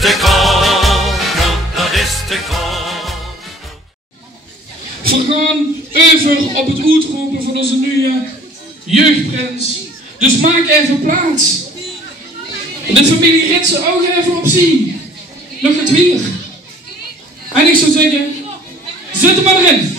te koud, dat is te koud. We gaan over op het uitroepen van onze nieuwe jeugdprins. Dus maak even plaats. De familie Ritsen ook even opzien. Nog het weer. En ik zou zeggen, zet hem maar erin.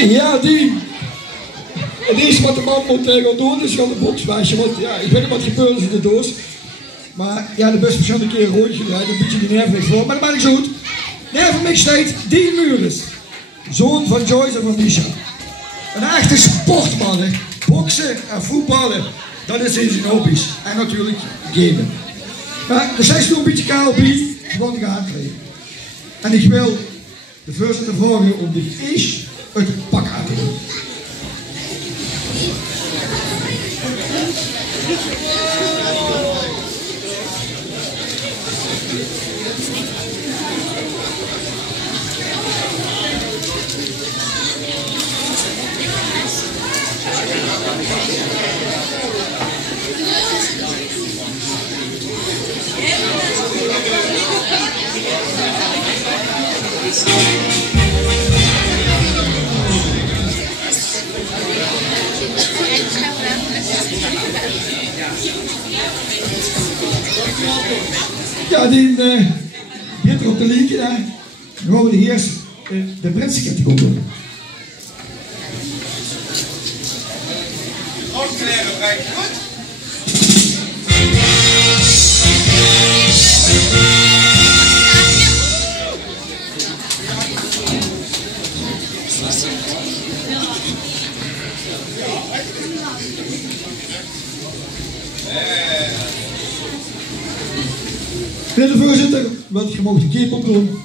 Ja, die. Het eerste wat de man moet gaan doen is gaan de boksmeisje. Want ja, ik weet niet wat gebeurd is in de doos. Maar ja, de beste persoon een keer een rondje rijden. Dan moet je die nerven voor. Maar dat maakt niet zo goed. Nerven mij steeds Dean Mures. Zoon van Joyce en van Misha. Een echte sportman, hè. Boksen en voetballen. Dat is in zijn hobby's. En natuurlijk gamen. Maar er zijn nog een beetje KLP. Gewoon gaan krijgen. En ik wil de voorzitter vragen om de feest het pak aan te doen. Ja, die Pieter op de linker daar. Dan gaan we de eerst de Britse-categorie doen. Kleren bij goed. Meneer de voorzitter, wat je mag de keep op doen.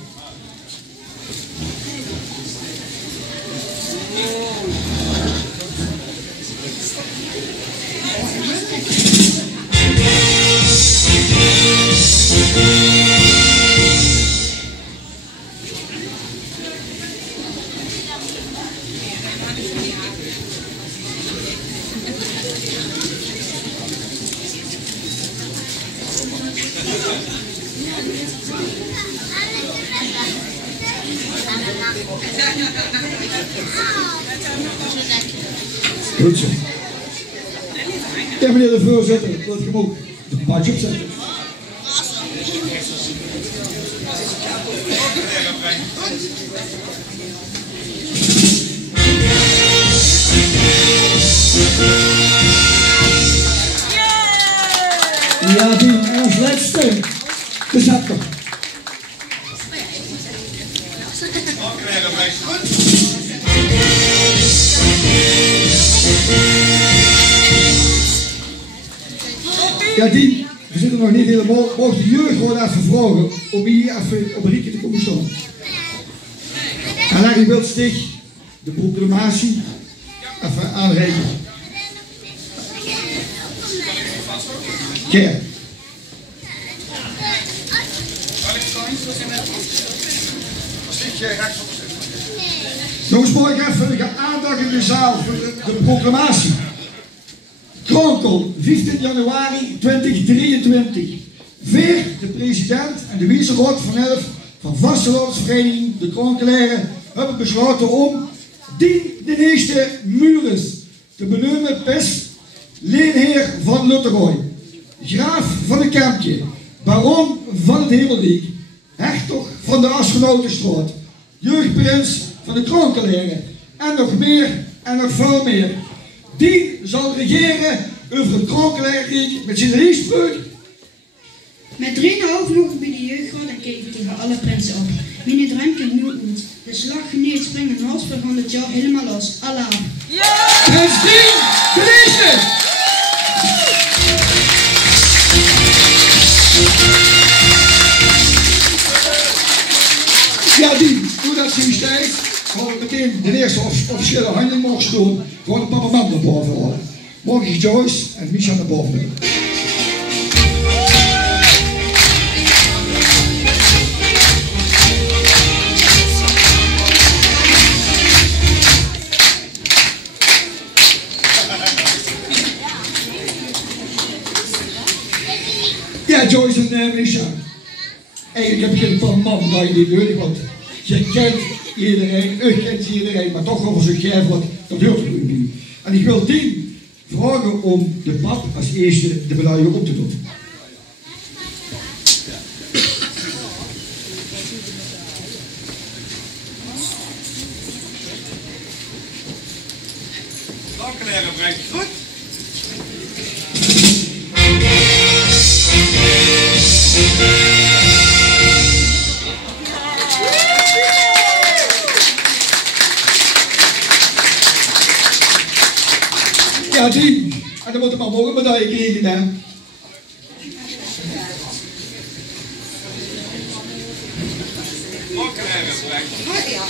Goed zo. Ja, meneer de voorzitter, dat je mag de badje opzetten. Ja, die en als laatste de zakker. Kleren bij goed. Ja, die, we zitten nog niet helemaal. Mocht de jeugd gewoon even vragen om hier even op een riekje te komen staan. En Larry Wildstig, de proclamatie, even aanreiken. Kijk. Nog eens mooi even de aandacht in de zaal voor de proclamatie. Kronkel, 15 januari 2023. Veer, de president en de wiezelrot van 11 van Vastelandsvereniging De Kronkelaren hebben besloten om Dien de Eerste Mures te benoemen als leenheer van Lutterooi, graaf van het Kempje, baron van het Hemelrijk, hertog van de Astronautenstraat, jeugdprins van de Kronkelaren en nog meer en nog veel meer. Die zal regeren over het Kronkelaarrijk met zijn liefspreuk. Met 3,5 nog bij de jeugdraad en kijken tegen alle prinsen op. Meneer Dremke moet ons. De slag geneed springen een halsver van het jaar helemaal los. Allah. Ja! Prins Dien, de eerste! Ja, die, doordat ze stijgt, gaan we meteen de eerste officiële handeling mogen doen. Gewoon een papa man naar boven halen. Morgen is Joyce en Misha naar boven brengen. Ja, Joyce en Misha. Eigenlijk heb ik een paar man dat je niet nodig, want je kent iedereen, u kent iedereen, maar toch over zich geven, want dat hoort er niet. En ik wil die vragen om de pap als eerste de medaille op te doen. Kleren brengt goed. Ja, die. En dan moet er maar ook een medaille krijgen, hè. Kleren brengt goed.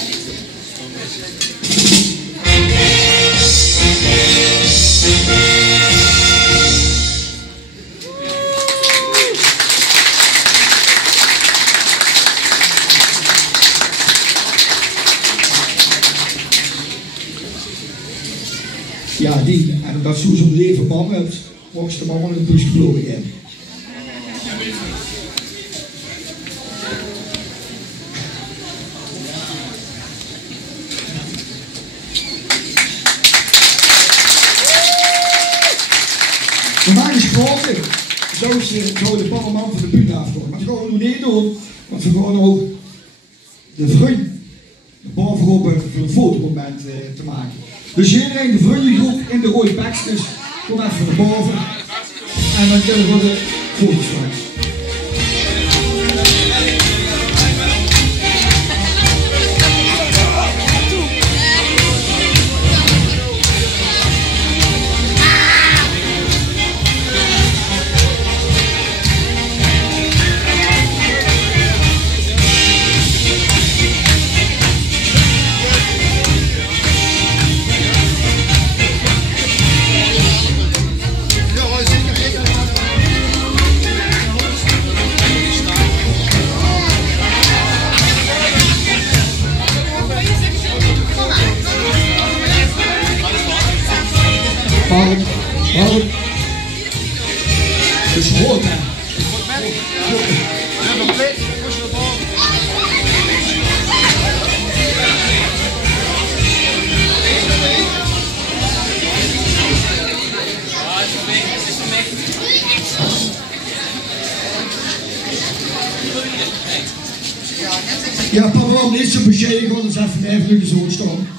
Ja, die. En omdat ze zo'n leven man hebt, mocht ze de man in de bus gevlogen hebben. Normaal gesproken zou de ballenman van de bühne afkomen. Maar dat gaan we nu niet doen, want we gaan ook de vriend, de bovengroepen voor een fotomoment te maken. Dus iedereen, de vriendengroep in de rode pakjes, kom even naar boven en dan kunnen we de foto's maken. Waarom? Dat is rood, hè? Ja, papa, waarom niet zo bescheiden? Gewoon eens even 5 minuten zo staan.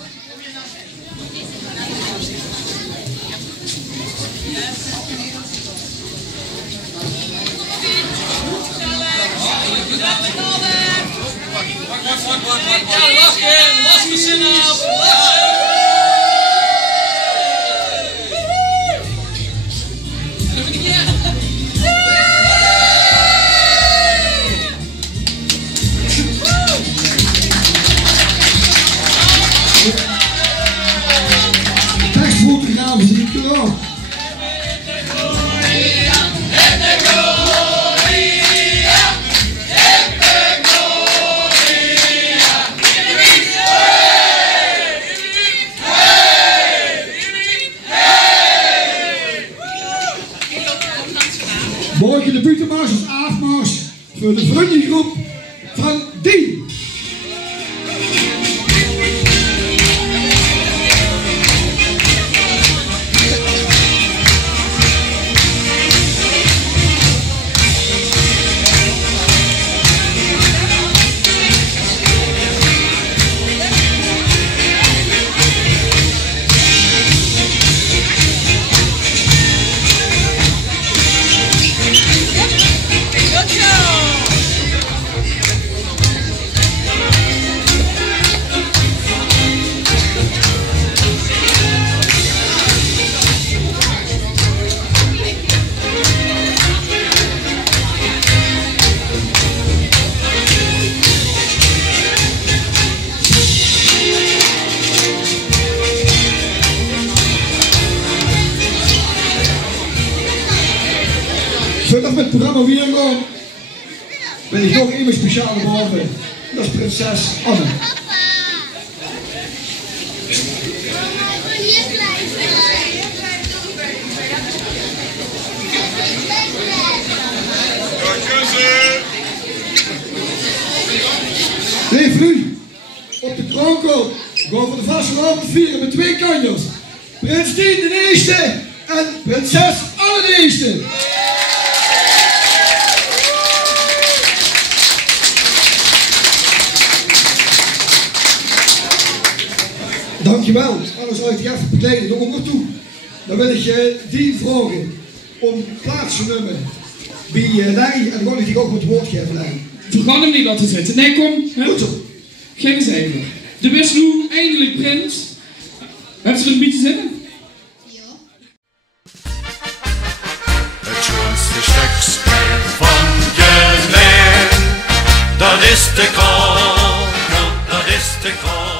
Ja, lachen! Lach me zin af! Lachen! Tekstfotografen zie ik er ook. Morgen de buitenmars als avondmars voor de vriendengroep van Dien. Voordat we het programma weer gaan, ben ik nog iemand speciale behandelen. Dat is prinses Anne. Leef nu op de kroonkool. We gaan voor de vastelavond vieren met 2 kanjers. Prins Dien de eerste en prinses Anne de eerste. Dankjewel. Alles uit je even bekleden. Nog naartoe. Dan wil ik die vragen om plaats te nemen bij Larry en dan wil ik die ook het woord geven, Larry. We gaan hem niet laten zitten. Nee, kom. Goed zo. Geef eens even. De best nu eindelijk prins. Hebben ze er een beetje zin in? Ja. Het schoonste stukspel van je leven, dat is de koning, dat is de koning.